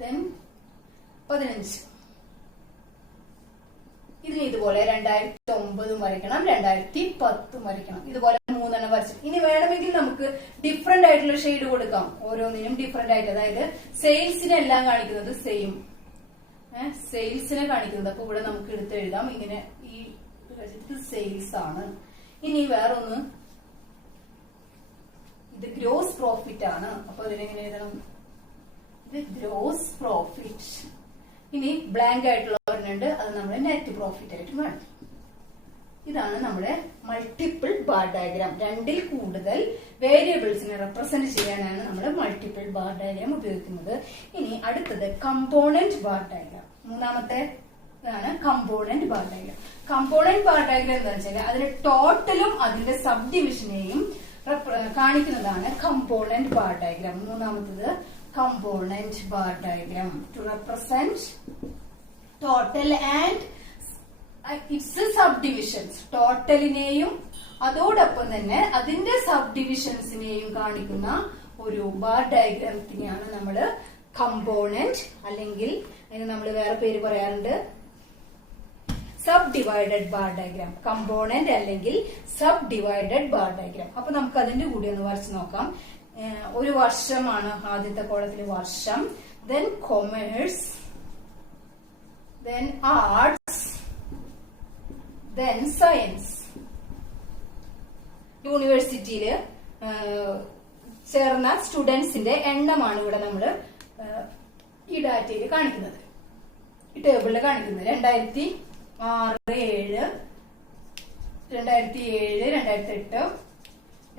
then 15. ഇതിന് ഇതുപോലെ 2009 വരയ്ക്കണം, 2010 വരയ്ക്കണം. ഇതുപോലെ 3 എണ്ണം വരച്ചു. ഇനി വേണമെങ്കിൽ നമുക്ക് ഡിഫറെന്റ് ആയിട്ടുള്ള ഷെയ്ഡ് കൊടുക്കാം. ഓരോന്നിനും ഡിഫറെന്റ് ആയിട്ട്, അതായത് സെയിൽസിനെല്ലാം കാണിക്കുന്നത് സെയിം, സെയിൽസിനെ കാണിക്കുന്നത്. അപ്പൊ ഇവിടെ നമുക്ക് എടുത്ത് എഴുതാം ഇങ്ങനെ, ഈ സെയിൽസ് ആണ്. ഇനി വേറൊന്ന്, ഇത് ഗ്രോസ് പ്രോഫിറ്റ് ആണ്. അപ്പൊ അതിനെങ്ങനെ എഴുതണം? ഇത് ഗ്രോസ് പ്രോഫിറ്റ്. ഇനി ബ്ലാങ്ക് ആയിട്ടുള്ള ഒരെണ്ണുണ്ട്, അത് നമ്മൾ നെറ്റ് പ്രോഫിറ്റ് ആയിട്ട് കാണിക്കും. ഇതാണ് നമ്മുടെ മൾട്ടിപ്പിൾ ബാർ ഡയഗ്രാം. 2ൽ കൂടുതൽ വേരിയബിൾസിനെ റെപ്രസെന്റ് ചെയ്യാനാണ് നമ്മൾ മൾട്ടിപ്പിൾ ബാർ ഡയഗ്രാം ഉപയോഗിക്കുന്നത്. ഇനി അടുത്തത് കമ്പോണന്റ് ബാർ ഡയഗ്രാം. മൂന്നാമത്തെ ഇതാണ് component bar diagram. Component bar diagram എന്താ വെച്ചാൽ അതിന്റെ ടോട്ടലും അതിന്റെ സബ് ഡിവിഷനെയും കാണിക്കുന്നതാണ് കമ്പോണന്റ് ബാർ ഡയഗ്രാം. മൂന്നാമത്തത് component bar diagram to represent total and its sub divisions. ടോട്ടലിനെയും അതോടൊപ്പം തന്നെ അതിന്റെ സബ് ഡിവിഷൻസിനെയും കാണിക്കുന്ന ഒരു ബാർ ഡയഗ്രാമത്തിനെയാണ് നമ്മൾ കമ്പോണന്റ്, അല്ലെങ്കിൽ അതിന് നമ്മൾ വേറെ പേര് പറയാറുണ്ട് sub divided bar diagram. Component അല്ലെങ്കിൽ സബ് ഡിവൈഡഡ് ബാർ ഡയഗ്രാം. അപ്പൊ നമുക്ക് അതിന്റെ കൂടി ഒന്ന് വരച്ച് നോക്കാം. ഒരു വർഷമാണ് ആദ്യത്തെ കോളത്തിൽ, വർഷം, then commerce, then arts, then science. യൂണിവേഴ്സിറ്റിയിൽ ചേർന്ന സ്റ്റുഡൻസിന്റെ എണ്ണമാണ് ഇവിടെ നമ്മൾ ഈ ഡാറ്റയിൽ കാണിക്കുന്നത്, ഈ ടേബിളിൽ കാണിക്കുന്നത്. 2006, 2007,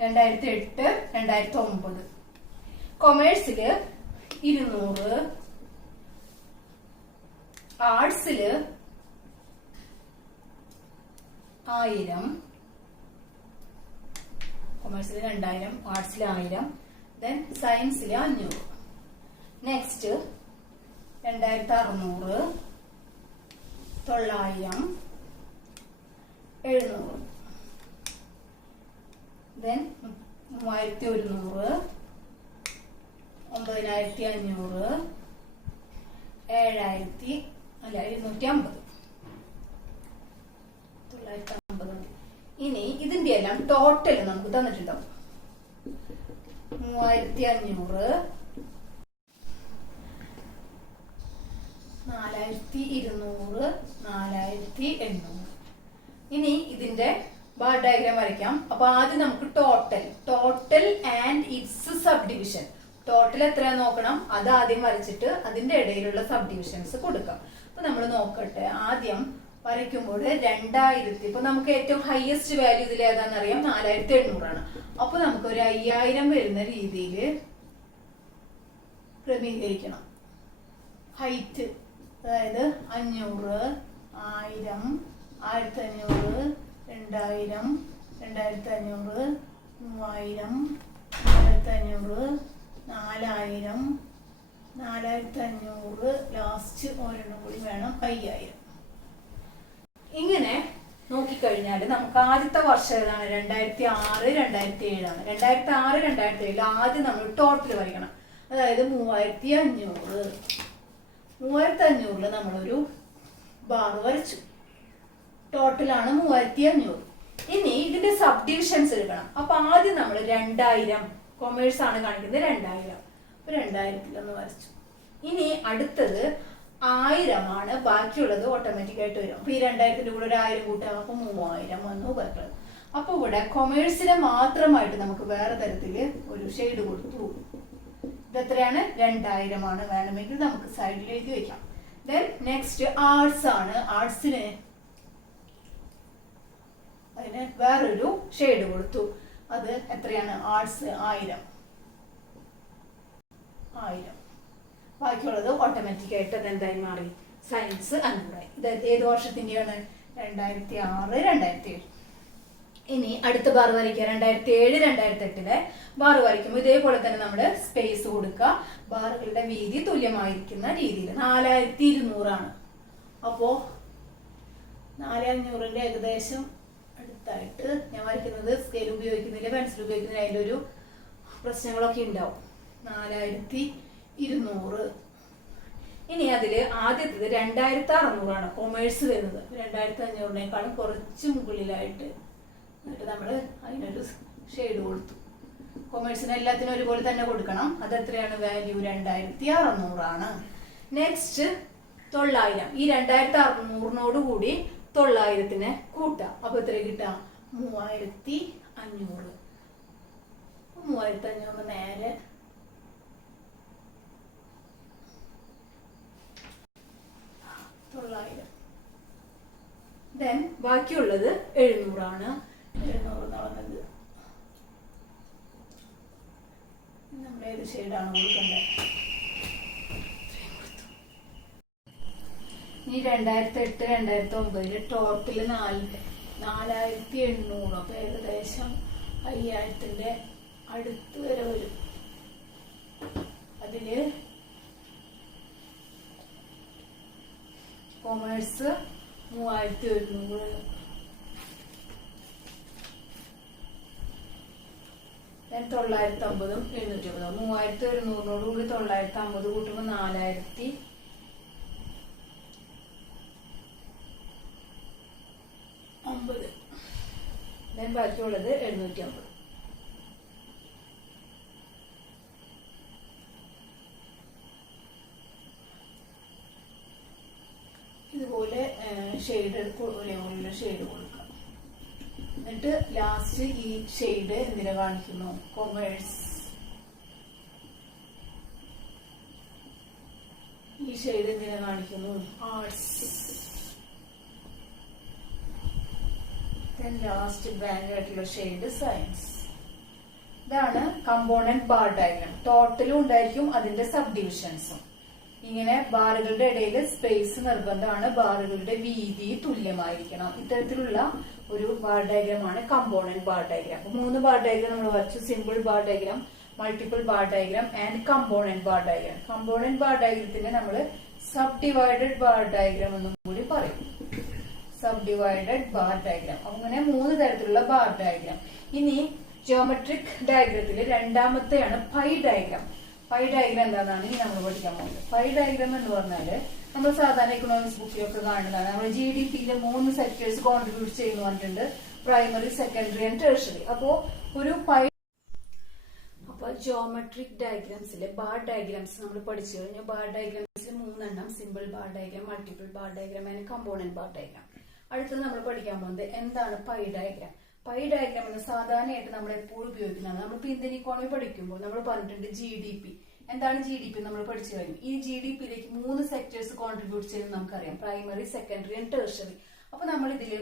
2008, 2008, 2009. കൊമേഴ്സില് 200, ആർട്സില് 1000, കൊമേഴ്സിൽ 2000, ആർട്സിൽ 1000, ദെൻ സയൻസിൽ 500. Next 2600, 900, 700, then 3100, 9500, 750, 950. ഇനി ഇതിന്റെ എല്ലാം ടോട്ടൽ നമുക്ക് തന്നിട്ടുണ്ടാവും. 3500, 4200, 4800. ഇനി ഇതിന്റെ ബാർ ഡയഗ്രാം വരയ്ക്കാം. അപ്പൊ ആദ്യം നമുക്ക് total and its sub division. Total എത്രയാന്ന് നോക്കണം, അത് ആദ്യം വരച്ചിട്ട് അതിന്റെ ഇടയിലുള്ള സബ് ഡിവിഷൻസ് കൊടുക്കാം. അപ്പൊ നമ്മൾ നോക്കട്ടെ. ആദ്യം വരയ്ക്കുമ്പോൾ 2000, ഇപ്പൊ നമുക്ക് ഏറ്റവും ഹയസ്റ്റ് വാല്യൂ ഇതിൽ ഏതാണെന്ന് അറിയാം, 4800 അപ്പൊ നമുക്ക് ഒരു 5000 വരുന്ന രീതിയിൽ ക്രമീകരിക്കണം. ഹൈറ്റ് അതായത് 500, 1000, 1500, 2000, 2500, 3000, 3500, 4000, 4500, ലാസ്റ്റ് ഒരെണ്ണം കൂടി വേണം 5000. ഇങ്ങനെ നോക്കിക്കഴിഞ്ഞാൽ നമുക്ക് ആദ്യത്തെ വർഷം ഏതാണ്, 2006, 2007 ആണ്. 2006, 2007 ആദ്യം നമ്മൾ ടോട്ടൽ വരയ്ക്കണം. അതായത് 3500. 3500 നമ്മളൊരു ബാർ വരച്ചു. ടോട്ടലാണ് 3500. ഇനി ഇതിന്റെ സബ് ഡിവിഷൻസ് എടുക്കണം. അപ്പൊ ആദ്യം നമ്മൾ 2000, കൊമേഴ്സ് ആണ് കാണിക്കുന്നത്, 2000. അപ്പൊ 2000 വരച്ചു. ഇനി അടുത്തത് 1000 ആണ്. ബാക്കിയുള്ളത് ഓട്ടോമാറ്റിക് ആയിട്ട് വരും. അപ്പൊ ഈ 2000 കൂടെ ഒരു 1000 കൂട്ടാം, അപ്പൊ 3000 വന്നു ബാക്കിയുള്ളത്. അപ്പൊ ഇവിടെ കൊമേഴ്സിനെ മാത്രമായിട്ട് നമുക്ക് വേറെ തരത്തില് ഒരു ഷെയ്ഡ് കൊടുത്തു. ഇതെത്രയാണ്, 2000 ആണ്. വേണമെങ്കിൽ നമുക്ക് സൈഡിൽ എഴുതി വെക്കാം. ദെൻ നെക്സ്റ്റ് ആർട്സ് ആണ്. ആർട്സിന് അതിന് വേറൊരു ഷെയ്ഡ് കൊടുത്തു. അത് എത്രയാണ്, ആർട്സ് 1000. ബാക്കിയുള്ളത് ഓട്ടോമാറ്റിക് ആയിട്ട് അതെന്തായി മാറി, സയൻസ് 500. ഇത് ഏത് വർഷത്തിന്റെയാണ്, 2006, 2007. ഇനി അടുത്ത ബാർ വരയ്ക്കുക. 2007, 2008 ബാർ വരയ്ക്കുമ്പോൾ ഇതേപോലെ തന്നെ നമ്മൾ സ്പേസ് കൊടുക്കുക. ബാറുകളുടെ വീതി തുല്യമായിരിക്കുന്ന രീതിയിൽ. 4200 ആണ്. അപ്പോ 4500ന്റെ ഏകദേശം അടുത്തായിട്ട് ഞാൻ വരയ്ക്കുന്നത്. സ്കെയിൽ ഉപയോഗിക്കുന്നില്ല, പെൻസിൽ ഉപയോഗിക്കുന്നില്ല, അതിൻ്റെ ഒരു പ്രശ്നങ്ങളൊക്കെ ഉണ്ടാവും. 4200. ഇനി അതില് ആദ്യത്തേത് 2600 ആണ് കൊമേഴ്സ് വരുന്നത്. 2500നേക്കാളും കുറച്ച് മുകളിലായിട്ട്. എന്നിട്ട് നമ്മൾ അതിനൊരു ഷെയ്ഡ് കൊടുത്തു. കൊമേഴ്സിന് എല്ലാത്തിനും ഒരുപോലെ തന്നെ കൊടുക്കണം. അതെത്രയാണ്, വാല്യൂ 2600 ആണ്. നെക്സ്റ്റ് 900. ഈ 2600നോട് കൂടി 900നെ കൂട്ടാം. അപ്പൊ എത്ര കിട്ടാം, 3500. 3500 നേരെ 900. ദെൻ ബാക്കിയുള്ളത് 700 ആണ്. 700 നടന്നത് നമ്മൾ ഏത് ഷെയ്ഡാണ് കൊടുക്കേണ്ടത്. ഈ 2008, 2009 ടോട്ടല് 4800. അപ്പൊ ഏകദേശം 5000ന്റെ അടുത്ത് വരെ വരും. അതില് കൊമേഴ്സ് 3100. then 950ഉം 750. 3100നോട് കൂടി 950 കൂട്ടുമ്പോൾ 4050. then ബാക്കിയുള്ളത് 750. ഇതുപോലെ ഷെയ്ഡ് ഷെയ്ഡ് കൊടുക്കാം. എന്നിട്ട് ലാസ്റ്റ് ഈ ഷെയ്ഡ് എന്തിനെ കാണിക്കുന്നു, കൊമേഴ്സ്. ഈ ഷെയ്ഡ് എന്തിനെ കാണിക്കുന്നു, ആർട്സ്. ലാസ്റ്റ് ബ്ലാങ്ക് ആയിട്ടുള്ള ഷെയ്ഡ് സയൻസ്. ഇതാണ് കമ്പോണന്റ് ബാർ ഡയഗ്രാം. ടോട്ടലും ഉണ്ടായിരിക്കും, അതിന്റെ സബ് ഡിവിഷൻസും. ഇങ്ങനെ ബാറുകളുടെ ഇടയിൽ സ്പേസ് നിർബന്ധമാണ്. ബാറുകളുടെ വീതി തുല്യമായിരിക്കണം. ഇത്തരത്തിലുള്ള ഒരു ബാർ ഡയഗ്രാമാണ് component bar diagram. 3 bar diagram നമ്മൾ വരച്ചു. Simple bar diagram, multiple bar diagram and component bar diagram. Component bar ഡയഗ്രത്തിന് നമ്മൾ സബ് ഡിവൈഡഡ് ബാർ ഡയഗ്രാം എന്നും കൂടി പറയും. Sub divided bar diagram. അങ്ങനെ 3 തരത്തിലുള്ള ബാർ ഡയഗ്രാം. ഇനി ജിയോമെട്രിക് ഡയഗ്രത്തിൽ രണ്ടാമത്തെയാണ് പൈ ഡയഗ്രാം. പൈ ഡയഗ്രാം എന്താണെന്നാണ് ഇനി നമ്മൾ പഠിക്കാൻ പോകുന്നത്. പൈ ഡയഗ്രാം എന്ന് പറഞ്ഞാല് നമ്മൾ സാധാരണ എക്കണോമിക്സ് ബുക്കിലൊക്കെ കാണുന്നതാണ്. നമ്മൾ GDP-യിലെ 3 സെക്ടേഴ്സ് കോൺട്രിബ്യൂട്ട് ചെയ്യുന്നു പറഞ്ഞിട്ടുണ്ട്, പ്രൈമറി, സെക്കൻഡറി ആൻഡ് ടെർഷ്യറി. അപ്പോ ഒരു പൈ ജിയോമെട്രിക് ഡയഗ്രാംസിലെ ബാർ ഡയഗ്രാംസ് നമ്മൾ പഠിച്ചു കഴിഞ്ഞു. ബാർ ഡയഗ്രാംസിൽ 3 എണ്ണം: simple bar diagram, multiple bar diagram and component bar diagram. അടുത്തത് നമ്മൾ പഠിക്കാൻ പോകുന്നത് എന്താണ് പൈ ഡയഗ്രാം. പൈ ഡയഗ്രാം എന്ന് സാധാരണയായിട്ട് നമ്മൾ എപ്പോഴും ഉപയോഗിക്കുന്നതാണ്. നമ്മളിപ്പോൾ ഇന്ത്യൻ ഇക്കോണമി പഠിക്കുമ്പോൾ നമ്മൾ പറഞ്ഞിട്ടുണ്ട് GDP. എന്താണ് GDP നമ്മൾ പഠിച്ചു കഴിഞ്ഞു. ഈ GDPയിലേക്ക് 3 സെക്ടേഴ്സ് കോൺട്രിബ്യൂട്ട് ചെയ്യുന്നത് നമുക്കറിയാം, പ്രൈമറി, സെക്കൻഡറി ആൻഡ് ടെർഷറി. അപ്പൊ നമ്മൾ ഇതിൽ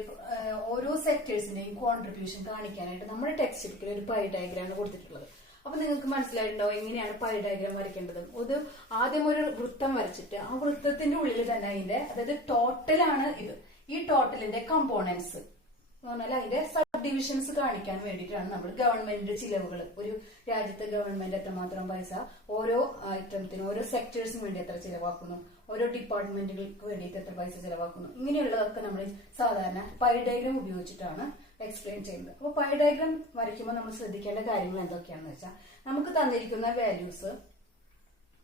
ഓരോ സെക്ടേഴ്സിന്റെയും കോൺട്രിബ്യൂഷൻ കാണിക്കാനായിട്ട് നമ്മുടെ ടെക്സ്റ്റ് ബുക്കിൽ ഒരു പൈ ഡയഗ്രാം ആണ് കൊടുത്തിട്ടുള്ളത്. അപ്പൊ നിങ്ങൾക്ക് മനസ്സിലായിട്ടുണ്ടോ എങ്ങനെയാണ് പൈ ഡയഗ്രാം വരയ്ക്കേണ്ടത്. ഒരു ആദ്യം ഒരു വൃത്തം വരച്ചിട്ട് ആ വൃത്തത്തിന്റെ ഉള്ളിൽ തന്നെ അതിന്റെ, അതായത് ടോട്ടലാണ് ഇത്, ഈ ടോട്ടലിന്റെ കമ്പോണൻസ് എന്ന് പറഞ്ഞാൽ അതിന്റെ സബ് ഡിവിഷൻസ് കാണിക്കാൻ വേണ്ടിയിട്ടാണ് നമ്മൾ ഗവൺമെന്റിന്റെ ചിലവുകൾ, ഒരു രാജ്യത്തെ ഗവൺമെന്റ് എത്രമാത്രം പൈസ ഓരോ ഐറ്റത്തിനും, ഓരോ സെക്ടേഴ്സിന് വേണ്ടി എത്ര ചിലവാക്കുന്നു, ഓരോ ഡിപ്പാർട്ട്മെന്റുകൾക്ക് വേണ്ടിയിട്ട് എത്ര പൈസ ചിലവാക്കുന്നു, ഇങ്ങനെയുള്ളതൊക്കെ നമ്മൾ സാധാരണ പൈ ഡയഗ്രാം ഉപയോഗിച്ചിട്ടാണ് എക്സ്പ്ലെയിൻ ചെയ്യുന്നത്. അപ്പോൾ പൈ ഡയഗ്രാം വരയ്ക്കുമ്പോൾ നമ്മൾ ശ്രദ്ധിക്കേണ്ട കാര്യങ്ങൾ എന്തൊക്കെയാണെന്ന് വെച്ചാൽ, നമുക്ക് തന്നിരിക്കുന്ന വാല്യൂസ്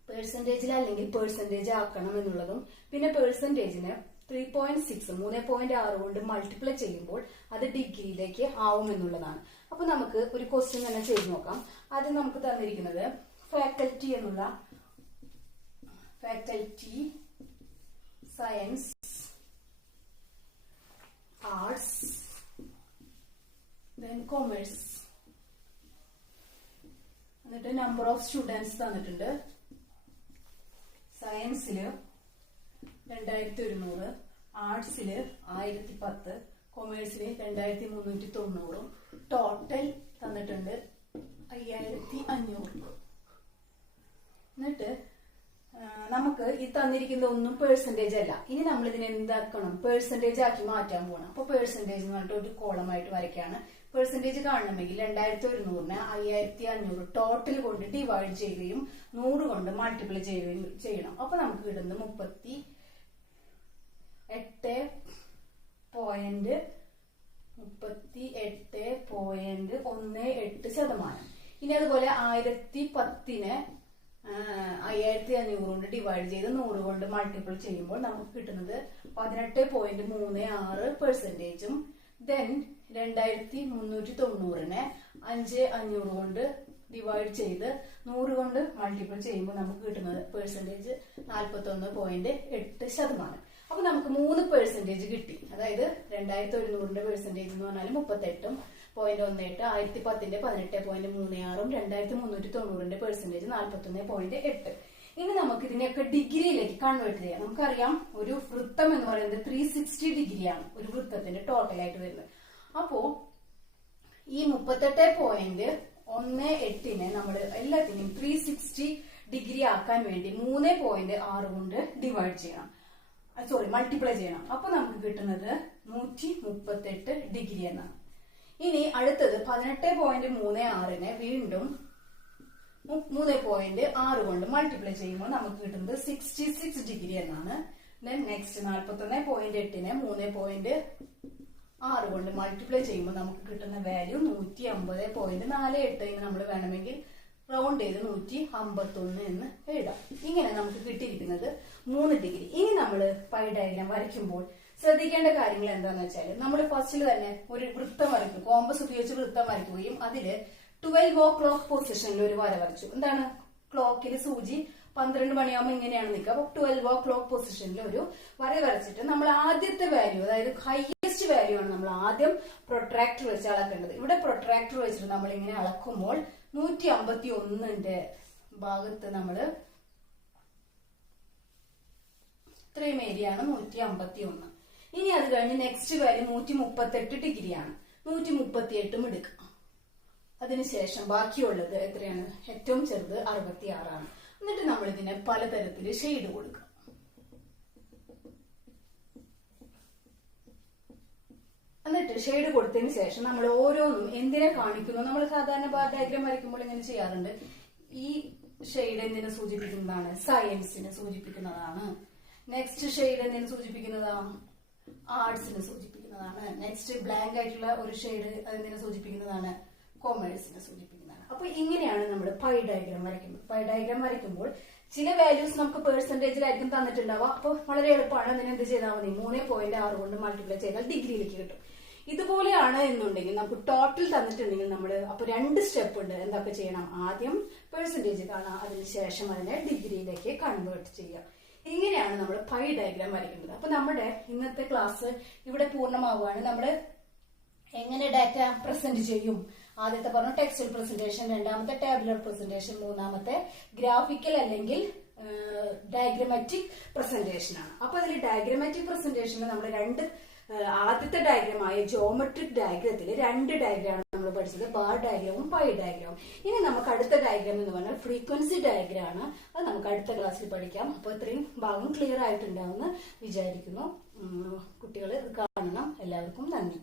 പെർസെന്റേജിൽ അല്ലെങ്കിൽ പെർസെന്റേജ് ആക്കണം എന്നുള്ളതും, പിന്നെ പെർസെന്റേജിന് 3.6 3.6 കൊണ്ട് മൾട്ടിപ്ലൈ ചെയ്യുമ്പോൾ അത് ഡിഗ്രിയിലേക്ക് ആവും എന്നുള്ളതാണ്. അപ്പൊ നമുക്ക് ഒരു ക്വസ്റ്റ്യൻ തന്നെ ചെയ്ത് നോക്കാം. ആദ്യം നമുക്ക് തന്നിരിക്കുന്നത് ഫാക്കൽറ്റി എന്നുള്ള, faculty science, arts, then commerce, എന്നിട്ട് നമ്പർ ഓഫ് സ്റ്റുഡൻസ് തന്നിട്ടുണ്ട്. സയൻസില് 2100, ആർട്സില് 1010, കൊമേഴ്സില് 2390, ടോട്ടൽ തന്നിട്ടുണ്ട് 5500. എന്നിട്ട് നമുക്ക് ഈ തന്നിരിക്കുന്ന ഒന്നും പെർസെന്റേജ് അല്ല. ഇനി നമ്മൾ ഇതിനെ എന്താക്കണം, പെർസെന്റേജ് ആക്കി മാറ്റാൻ പോകണം. അപ്പൊ പെർസെന്റേജ് എന്ന് പറഞ്ഞിട്ട് ഒരു കോളമായിട്ട് വരയ്ക്കാണ്. പെർസെന്റേജ് കാണണമെങ്കിൽ 2100നെ 5500 ടോട്ടൽ കൊണ്ട് ഡിവൈഡ് ചെയ്യുകയും 100 കൊണ്ട് മൾട്ടിപ്ലൈ ചെയ്യുകയും ചെയ്യണം. അപ്പൊ നമുക്ക് കിട്ടുന്നത് 38.18%. ഇനി അതുപോലെ 1010നെ 5500 കൊണ്ട് ഡിവൈഡ് ചെയ്ത് 100 കൊണ്ട് മൾട്ടിപ്പിൾ ചെയ്യുമ്പോൾ നമുക്ക് കിട്ടുന്നത് 18.36%. ദെൻ 2390നെ 5500 കൊണ്ട് ഡിവൈഡ് ചെയ്ത് 100 കൊണ്ട് മൾട്ടിപ്പിൾ ചെയ്യുമ്പോൾ നമുക്ക് കിട്ടുന്നത് പെർസെന്റേജ് 41.8%. അപ്പൊ നമുക്ക് 3% കിട്ടി. അതായത് 2100ന്റെ പെർസെന്റേജ് എന്ന് പറഞ്ഞാൽ 38.18, 1010ന്റെ 18.36, 2390ന്റെ പെർസെന്റേജ് 41.8. ഇനി നമുക്ക് ഇതിനെയൊക്കെ ഡിഗ്രിയിലേക്ക് കൺവേർട്ട് ചെയ്യാം. നമുക്കറിയാം ഒരു വൃത്തം എന്ന് പറയുന്നത് 360 ഡിഗ്രിയാണ് ഒരു വൃത്തത്തിന്റെ ടോട്ടലായിട്ട് വരുന്നത്. അപ്പോ ഈ 38.18നെ നമ്മൾ എല്ലാത്തിനെയും 360 ഡിഗ്രി ആക്കാൻ വേണ്ടി 3.6 കൊണ്ട് ഡിവൈഡ് ചെയ്യണം, മൾട്ടിപ്ലൈ ചെയ്യണം. അപ്പൊ നമുക്ക് കിട്ടുന്നത് 138 ഡിഗ്രി എന്നാണ്. ഇനി അടുത്തത് 18.36നെ വീണ്ടും 3.6 കൊണ്ട് മൾട്ടിപ്ലൈ ചെയ്യുമ്പോൾ നമുക്ക് കിട്ടുന്നത് 66 ഡിഗ്രി എന്നാണ്. ദെൻ നെക്സ്റ്റ് 41.8നെ 3.6 കൊണ്ട് മൾട്ടിപ്ലൈ ചെയ്യുമ്പോൾ നമുക്ക് കിട്ടുന്ന വാല്യൂ 150.48. നമ്മൾ വേണമെങ്കിൽ റൗണ്ട് ചെയ്ത് 151 എന്ന് എഴുതാം. ഇങ്ങനെ നമുക്ക് കിട്ടിയിരിക്കുന്നത് 3 ഡിഗ്രി. ഇനി നമ്മൾ പൈ ഡയഗ്രാം വരയ്ക്കുമ്പോൾ ശ്രദ്ധിക്കേണ്ട കാര്യങ്ങൾ എന്താണെന്ന് വെച്ചാൽ, നമ്മൾ ഫസ്റ്റിൽ തന്നെ ഒരു വൃത്തം വരയ്ക്കും, കോമ്പസ് ഉപയോഗിച്ച് വൃത്തം വരയ്ക്കുകയും അതില് 12 o'clock പൊസിഷനിൽ ഒരു വര വരച്ചു. എന്താണ്, ക്ലോക്കിൽ സൂചി 12 മണിയാകുമ്പോൾ ഇങ്ങനെയാണ് നിൽക്കുക. അപ്പൊ 12 o'clock പൊസിഷനിൽ ഒരു വര വരച്ചിട്ട് നമ്മൾ ആദ്യത്തെ വാല്യൂ, അതായത് ഹൈയസ്റ്റ് വാല്യൂ ആണ് നമ്മൾ ആദ്യം പ്രൊട്രാക്ടർ വെച്ച് അളക്കേണ്ടത്. ഇവിടെ പ്രൊട്രാക്ടർ വെച്ചിട്ട് നമ്മൾ ഇങ്ങനെ അളക്കുമ്പോൾ 151ന്റെ ഭാഗത്ത് നമ്മള് ഇത്രയും ഏരിയയാണ് 151. ഇനി അത് കഴിഞ്ഞ് നെക്സ്റ്റ് വാല്യൂ 138 ഡിഗ്രിയാണ്. 138 എടുക്കാം. അതിനുശേഷം ബാക്കിയുള്ളത് എത്രയാണ്, ഏറ്റവും ചെറുത് 66. എന്നിട്ട് നമ്മൾ ഇതിനെ പലതരത്തിൽ ഷെയ്ഡ് കൊടുക്കാം. എന്നിട്ട് ഷെയ്ഡ് കൊടുത്തതിന് ശേഷം നമ്മൾ ഓരോന്നും എന്തിനെ കാണിക്കുന്നു, നമ്മൾ സാധാരണ ബാർ ഡയഗ്രാം വരയ്ക്കുമ്പോൾ ഇങ്ങനെ ചെയ്യാറുണ്ട്. ഈ ഷെയ്ഡ് എന്തിനെ സൂചിപ്പിക്കുന്നതാണ്, സയൻസിനെ സൂചിപ്പിക്കുന്നതാണ്. നെക്സ്റ്റ് ഷെയ്ഡ് എന്തിനെ സൂചിപ്പിക്കുന്നതാണ്, ആർട്സിനെ സൂചിപ്പിക്കുന്നതാണ്. നെക്സ്റ്റ് ബ്ലാങ്ക് ആയിട്ടുള്ള ഒരു ഷെയ്ഡ് അതെന്തിനെ സൂചിപ്പിക്കുന്നതാണ്, കൊമേഴ്സിനെ സൂചിപ്പിക്കുന്നതാണ്. അപ്പൊ ഇങ്ങനെയാണ് നമ്മൾ പൈ ഡയഗ്രാം വരയ്ക്കുന്നത്. പൈ ഡയഗ്രാം വരയ്ക്കുമ്പോൾ ചില വാല്യൂസ് നമുക്ക് പെർസെന്റേജിലായിരിക്കും തന്നിട്ടുണ്ടാവുക. അപ്പൊ വളരെ എളുപ്പമാണ്. അതിന് എന്ത് ചെയ്താൽ മതി, 3.6 കൊണ്ട് മൾട്ടിപ്ലൈ ചെയ്താൽ ഡിഗ്രിയിലേക്ക് കിട്ടും. ഇതുപോലെയാണ് എന്നുണ്ടെങ്കിൽ നമുക്ക് ടോട്ടൽ തന്നിട്ടുണ്ടെങ്കിൽ നമ്മൾ അപ്പൊ 2 സ്റ്റെപ്പ് ഉണ്ട്. എന്തൊക്കെ ചെയ്യണം, ആദ്യം പെർസെന്റേജ് കാണാം, അതിനുശേഷം അതിനെ ഡിഗ്രിയിലേക്ക് കൺവേർട്ട് ചെയ്യുക. ഇങ്ങനെയാണ് നമ്മൾ പൈ ഡയഗ്രാം വരയ്ക്കുന്നത്. അപ്പൊ നമ്മുടെ ഇന്നത്തെ ക്ലാസ് ഇവിടെ പൂർണ്ണമാവുകയാണ്. നമ്മൾ എങ്ങനെ ഡാറ്റ പ്രസന്റ് ചെയ്യും? ആദ്യത്തെ പറഞ്ഞു ടെക്സ്റ്റുവൽ പ്രസന്റേഷൻ, രണ്ടാമത്തെ ടാബുലർ പ്രസന്റേഷൻ, മൂന്നാമത്തെ ഗ്രാഫിക്കൽ അല്ലെങ്കിൽ ഡയഗ്രമാറ്റിക് പ്രസന്റേഷൻ ആണ്. അപ്പൊ അതിൽ ഡയഗ്രമാറ്റിക് പ്രസന്റേഷനിൽ നമ്മൾ ആദ്യത്തെ ഡയഗ്രമായ ജോമെട്രിക് ഡയഗ്രത്തിൽ 2 ഡയഗ്രാമാണ് നമ്മൾ പഠിച്ചത്, ബാർ ഡയഗ്രാമും പൈ ഡയഗ്രാമും. ഇനി നമുക്ക് അടുത്ത ഡയഗ്രാം എന്ന് പറഞ്ഞാൽ ഫ്രീക്വൻസി ഡയഗ്രാം ആണ്. അത് നമുക്ക് അടുത്ത ക്ലാസ്സിൽ പഠിക്കാം. അപ്പോൾ ഇത്രയും ഭാഗം ക്ലിയർ ആയിട്ടുണ്ടാവുമെന്ന് വിചാരിക്കുന്നു. കുട്ടികൾ ഇത് കാണണം. എല്ലാവർക്കും നന്ദി.